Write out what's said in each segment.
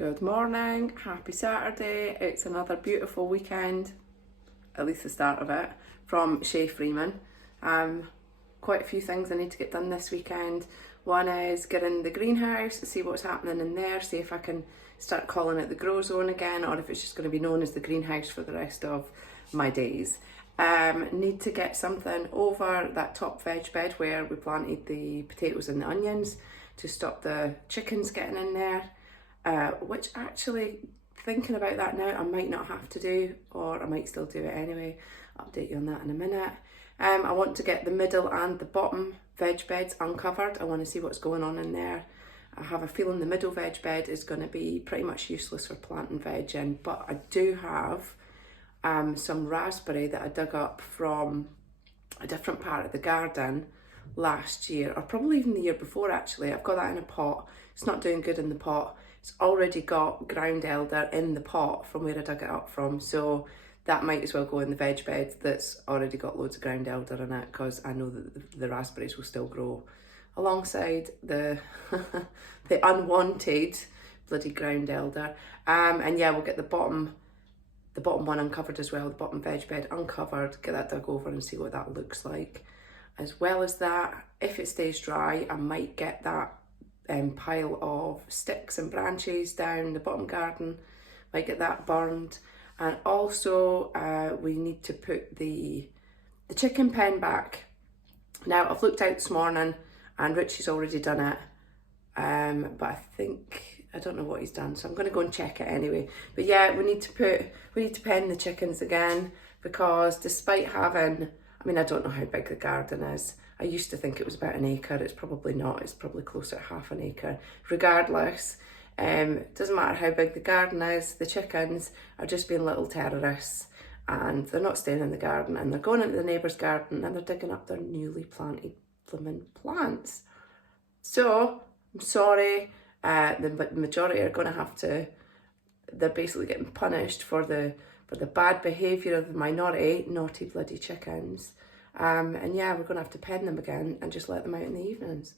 Good morning, happy Saturday. It's another beautiful weekend, at least the start of it, from Shea Freeman. Quite a few things I need to get done this weekend. One is get in the greenhouse, see what's happening in there, see if I can start calling it the grow zone again, or if it's just going to be known as the greenhouse for the rest of my days. Need to get something over that top veg bed where we planted the potatoes and the onions to stop the chickens getting in there. Which actually, thinking about that now, I might not have to do, or I might still do it anyway. I'll update you on that in a minute. I want to get the middle and the bottom veg beds uncovered. I want to see what's going on in there. I have a feeling the middle veg bed is going to be pretty much useless for planting veg in, but I do have some raspberry that I dug up from a different part of the garden last year, or probably even the year before actually. I've got that in a pot. It's not doing good in the pot. It's already got ground elder in the pot from where I dug it up from, so that might as well go in the veg bed that's already got loads of ground elder in it, because I know that the raspberries will still grow alongside the the unwanted bloody ground elder. And yeah, we'll get the bottom one uncovered as well, the bottom veg bed uncovered, get that dug over and see what that looks like. As well as that, if it stays dry, I might get that pile of sticks and branches down the bottom garden, might get that burned. And also we need to put the chicken pen back. Now I've looked out this morning and Richie's already done it, but I don't know what he's done, so I'm going to go and check it anyway. But yeah, we need to pen the chickens again, because despite having, I mean, I don't know how big the garden is. I used to think it was about an acre. It's probably not. It's probably closer to half an acre. Regardless, it doesn't matter how big the garden is. The chickens are just being little terrorists, and they're not staying in the garden, and they're going into the neighbour's garden and they're digging up their newly planted blooming plants. So I'm sorry, the majority are going to have to. They're basically getting punished for the bad behaviour of the minority, naughty bloody chickens. And yeah, we're going to have to pen them again and just let them out in the evenings.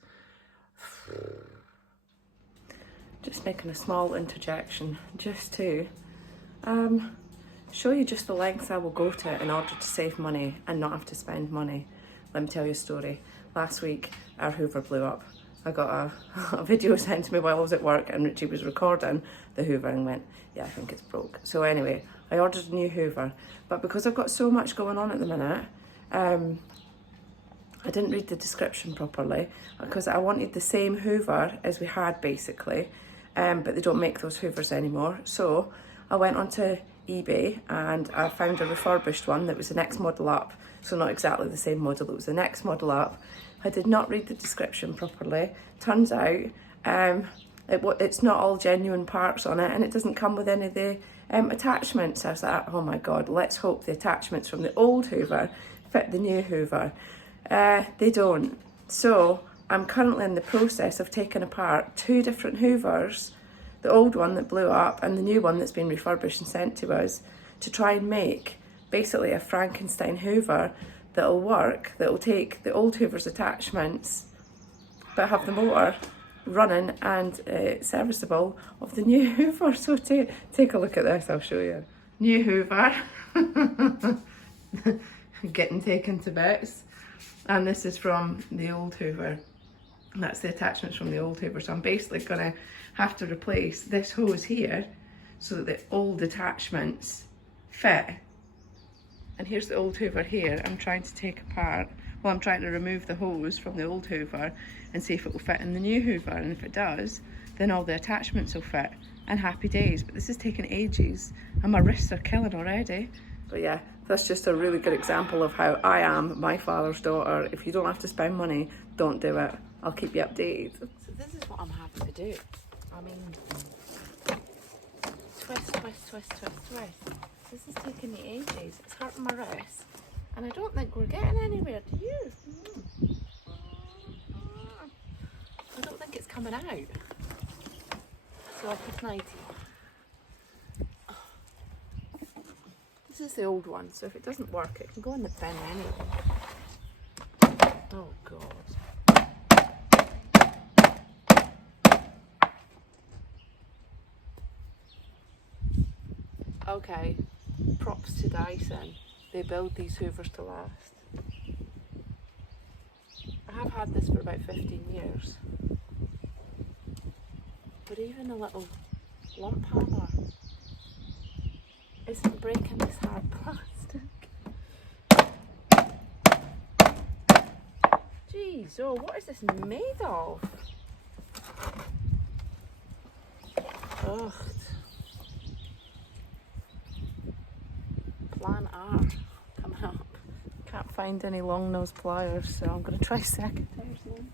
Just making a small interjection just to show you just the lengths I will go to in order to save money and not have to spend money. Let me tell you a story. Last week, our Hoover blew up. I got a video sent to me while I was at work, and Richie was recording the Hoover and went, yeah, I think it's broke. So anyway, I ordered a new Hoover, but because I've got so much going on at the minute, I didn't read the description properly, because I wanted the same Hoover as we had basically, but they don't make those Hoovers anymore. So I went onto eBay and I found a refurbished one that was the next model up. So not exactly the same model, it was the next model up. I did not read the description properly. Turns out it's not all genuine parts on it, and it doesn't come with any of the attachments. I was like, oh my God, let's hope the attachments from the old Hoover fit the new Hoover. They don't. So I'm currently in the process of taking apart two different Hoovers, the old one that blew up and the new one that's been refurbished and sent to us, to try and make basically a Frankenstein Hoover that'll work, that'll take the old Hoover's attachments but have the motor running and serviceable of the new Hoover. So take a look at this, I'll show you. New Hoover getting taken to bits, and this is from the old Hoover. That's the attachments from the old Hoover. So I'm basically gonna have to replace this hose here so that the old attachments fit. And here's the old Hoover here. I'm trying to take apart, well, I'm trying to remove the hose from the old Hoover and see if it will fit in the new Hoover. And if it does, then all the attachments will fit, and happy days. But this is taking ages and my wrists are killing already. But yeah, that's just a really good example of how I am my father's daughter. If you don't have to spend money, don't do it. I'll keep you updated. So this is what I'm having to do. I mean, twist, twist, twist, twist, twist. This is taking me ages. It's hurting my wrist, and I don't think we're getting anywhere. Do you? I don't think it's coming out. So I'll put 90. This is the old one, so if it doesn't work, it can go in the bin anyway. Oh God. Okay, props to Dyson. They build these hoovers to last. I have had this for about 15 years. But even a little lump hammer isn't breaking this hard plastic. Jeez, oh, what is this made of? Ugh. Plan R coming up. Can't find any long nose pliers, so I'm going to try secateurs then.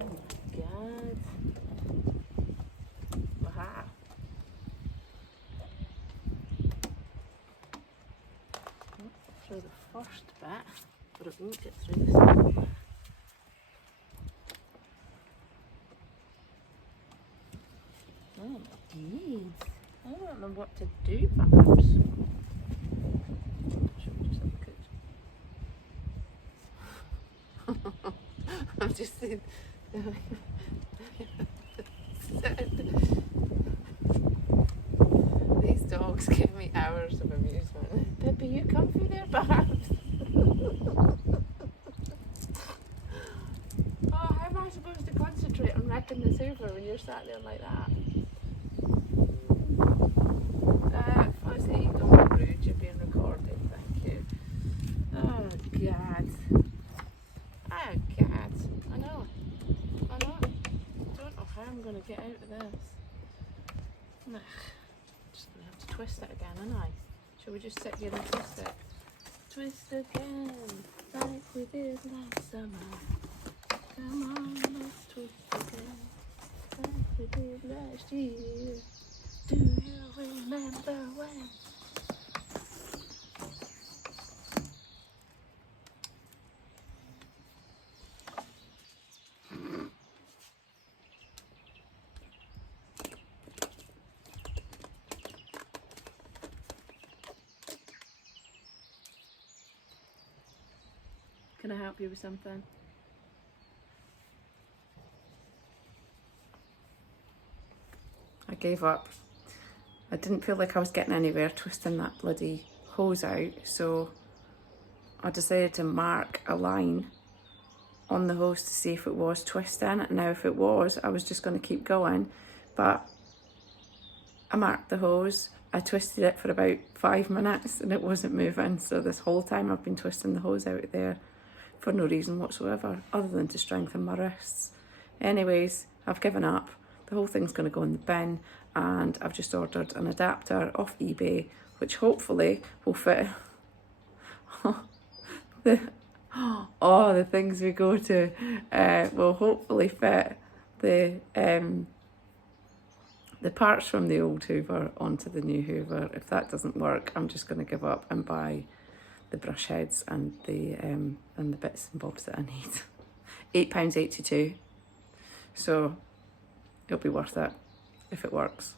Oh my god. Aha. Through the first bit, but it won't get through the second bit. Oh my god. I don't know what to do, perhaps. Should we just have a cook? I'm just saying. These dogs give me hours of amusement. Pippi, you comfy there, perhaps? Oh, how am I supposed to concentrate on wrecking this hoover when you're sat there like that? Fuzzy, don't be rude, you're being recorded, thank you. Oh, God. Oh, God. I know. I don't know how I'm going to get out of this. Ugh. Just going to have to twist it again, aren't I? Shall we just sit here and twist it? Twist again, like we did last summer. Come on, let's twist again, like we did last year. Do you remember when? Can I help you with something? I gave up. I didn't feel like I was getting anywhere twisting that bloody hose out, so I decided to mark a line on the hose to see if it was twisting. Now if it was, I was just going to keep going, but I marked the hose, I twisted it for about 5 minutes and it wasn't moving, so this whole time I've been twisting the hose out there for no reason whatsoever, other than to strengthen my wrists. Anyways, I've given up. The whole thing's going to go in the bin, and I've just ordered an adapter off eBay, which hopefully will fit the things we go to will hopefully fit the parts from the old Hoover onto the new Hoover. If that doesn't work, I'm just going to give up and buy the brush heads and the bits and bobs that I need. £8.82. So it'll be worth it if it works.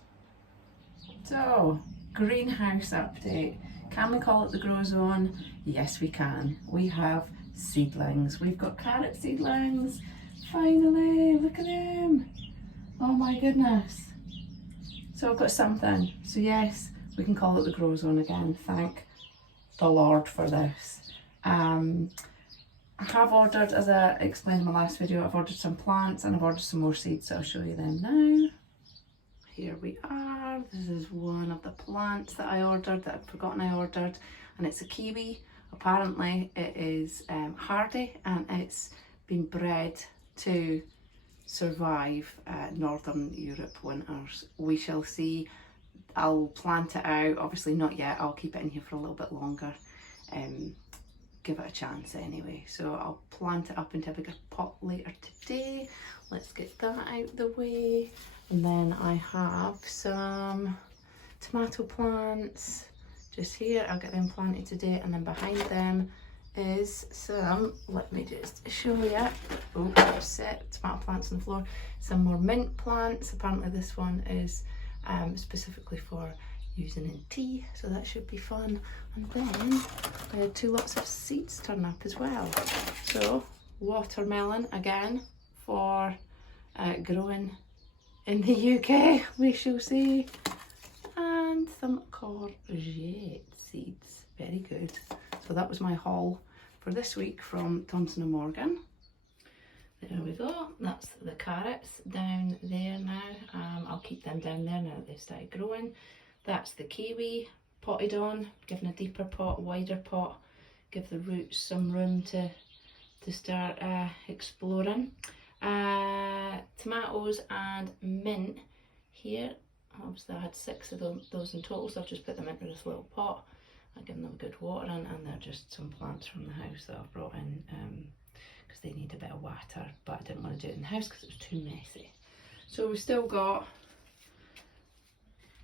So, greenhouse update. Can we call it the grow zone? Yes, we can. We have seedlings. We've got carrot seedlings. Finally, look at them. Oh my goodness. So I've got something. So yes, we can call it the grow zone again. Thank the Lord for this. I have ordered, as I explained in my last video, I've ordered some plants and I've ordered some more seeds, so I'll show you them now. Here we are. This is one of the plants that I ordered, that I'd forgotten I ordered, and it's a kiwi. Apparently it is hardy and it's been bred to survive Northern Europe winters. We shall see. I'll plant it out, obviously not yet, I'll keep it in here for a little bit longer. Give it a chance anyway. So I'll plant it up into a bigger pot later today. Let's get that out the way. And then I have some tomato plants just here. I'll get them planted today, and then behind them is some, let me just show you. Oh, set tomato plants on the floor. Some more mint plants. Apparently this one is specifically for using in tea, so that should be fun. And then I had 2 lots of seeds turn up as well. So watermelon again for growing in the UK, we shall see. And and some courgette seeds. Very good. So that was my haul for this week from Thompson & Morgan. There we go, that's the carrots down there now. I'll keep them down there now that they've started growing. That's the kiwi potted on, given a deeper pot, wider pot, give the roots some room to start exploring. Tomatoes and mint here. Obviously I had 6 of those in total, so I've just put them into this little pot. I've given them good watering, and they're just some plants from the house that I've brought in because they need a bit of water, but I didn't want to do it in the house because it was too messy. So we've still got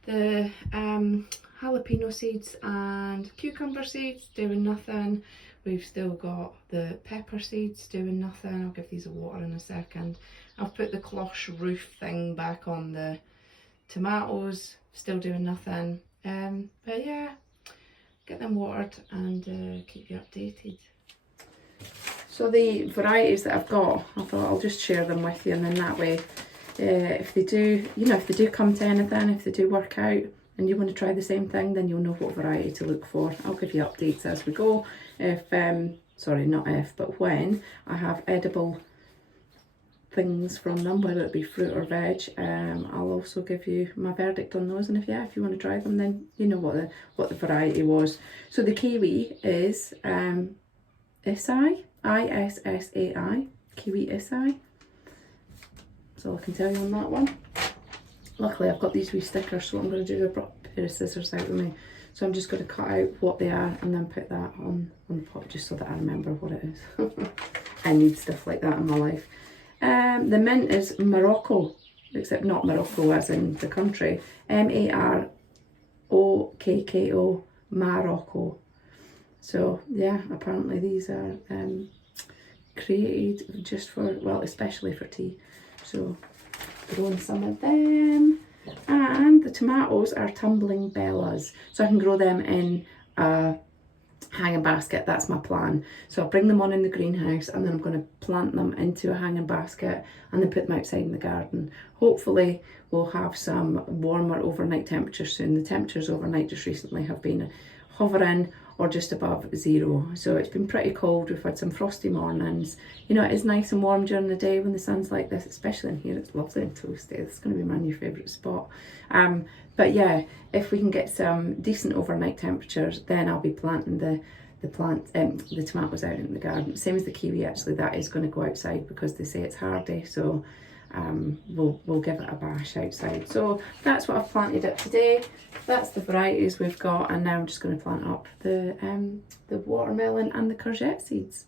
the jalapeno seeds and cucumber seeds doing nothing. We've still got the pepper seeds doing nothing. I'll give these a water in a second. I've put the cloche roof thing back on the tomatoes, still doing nothing. But yeah, get them watered and keep you updated. So the varieties that I've got, I thought I'll just share them with you, and then that way, if they do, if they do come to anything, if they do work out and you want to try the same thing, then you'll know what variety to look for. I'll give you updates as we go. If, sorry, not if, but when I have edible things from them, whether it be fruit or veg, I'll also give you my verdict on those. And if you want to try them, then you know what the variety was. So the kiwi is Issai, Issai, kiwi Issai. That's all I can tell you on that one. Luckily I've got these wee stickers, so I'm going to do a pair of scissors out with me. So I'm just going to cut out what they are and then put that on the pot, just so that I remember what it is. I need stuff like that in my life. The mint is Morocco, except not Morocco as in the country. Marokko, Morocco. So yeah, apparently these are created just for, well, especially for tea. So growing some of them. And the tomatoes are tumbling bellas, so I can grow them in a hanging basket. That's my plan. So I'll bring them on in the greenhouse, and then I'm going to plant them into a hanging basket and then put them outside in the garden. Hopefully we'll have some warmer overnight temperatures soon. The temperatures overnight just recently have been hovering or just above 0, so it's been pretty cold. We've had some frosty mornings. It is nice and warm during the day when the sun's like this, especially in here. It's lovely and toasty. It's going to be my new favourite spot. But yeah, if we can get some decent overnight temperatures, then I'll be planting the tomatoes out in the garden. Same as the kiwi, actually, that is going to go outside because they say it's hardy, so we'll give it a bash outside. So that's what I've planted up today. That's the varieties we've got, and now I'm just going to plant up the watermelon and the courgette seeds.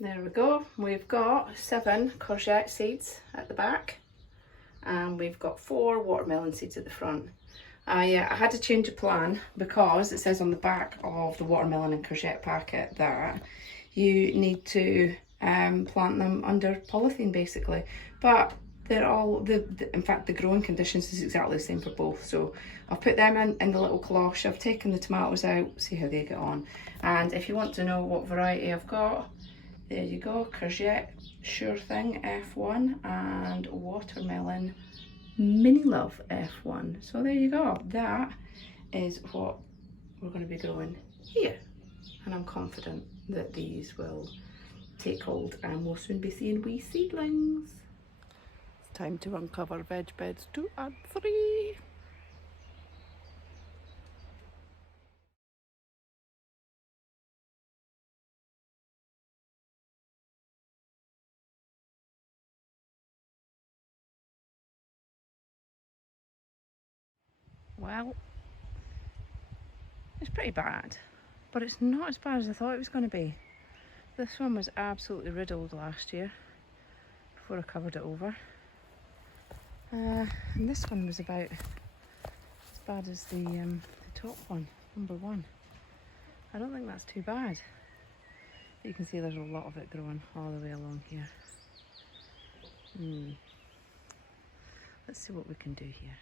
There we go. We've got 7 courgette seeds at the back, and we've got 4 watermelon seeds at the front. I had to change a plan because it says on the back of the watermelon and courgette packet that you need to plant them under polythene, basically. But they're all, in fact, the growing conditions is exactly the same for both. So I've put them in the little cloche. I've taken the tomatoes out, see how they get on. And if you want to know what variety I've got, there you go, courgette Sure Thing F1 and watermelon Mini Love F1. So there you go, that is what we're going to be growing here, and I'm confident that these will take hold and we'll soon be seeing wee seedlings. It's time to uncover veg beds 2 and 3. Well, it's pretty bad, but it's not as bad as I thought it was going to be. This one was absolutely riddled last year before I covered it over. And this one was about as bad as the top one, number 1. I don't think that's too bad. But you can see there's a lot of it growing all the way along here. Let's see what we can do here.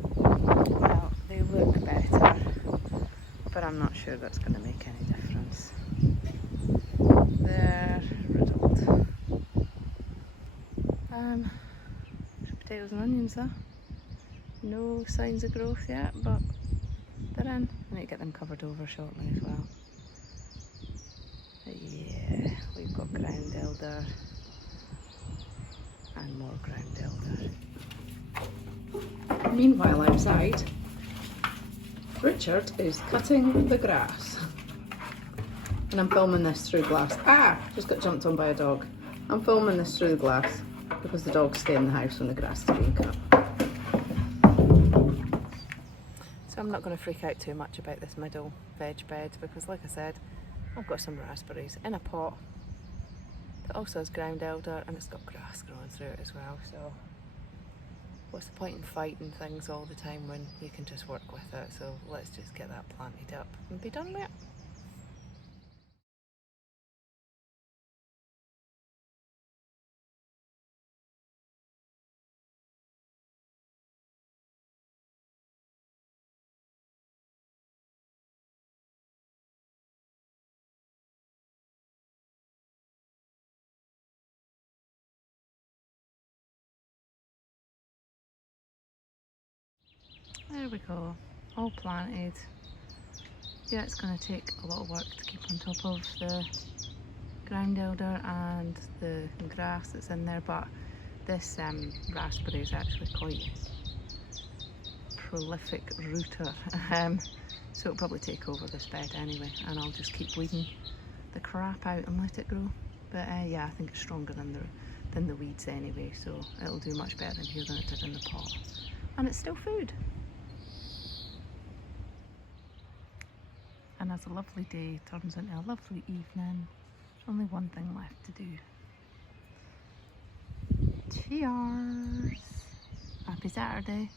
Well, they look better, but I'm not sure that's going to make any difference. They're riddled. Potatoes and onions though. No signs of growth yet, but they're in. I need to get them covered over shortly as well. But yeah, we've got ground elder and more ground elder. Meanwhile outside, Richard is cutting the grass. And I'm filming this through glass. Just got jumped on by a dog. I'm filming this through the glass because the dogs stay in the house when the grass is being cut. So I'm not going to freak out too much about this middle veg bed because, like I said, I've got some raspberries in a pot that also has ground elder and it's got grass growing through it as well. So what's the point in fighting things all the time when you can just work with it? So let's just get that planted up and be done with it. There we go, all planted. Yeah, it's going to take a lot of work to keep on top of the ground elder and the grass that's in there, but this raspberry is actually quite prolific rooter, so it'll probably take over this bed anyway, and I'll just keep weeding the crap out and let it grow. But yeah, I think it's stronger than the weeds anyway, so it'll do much better in here than it did in the pot, and it's still food. And as a lovely day turns into a lovely evening, there's only one thing left to do. Cheers! Happy Saturday!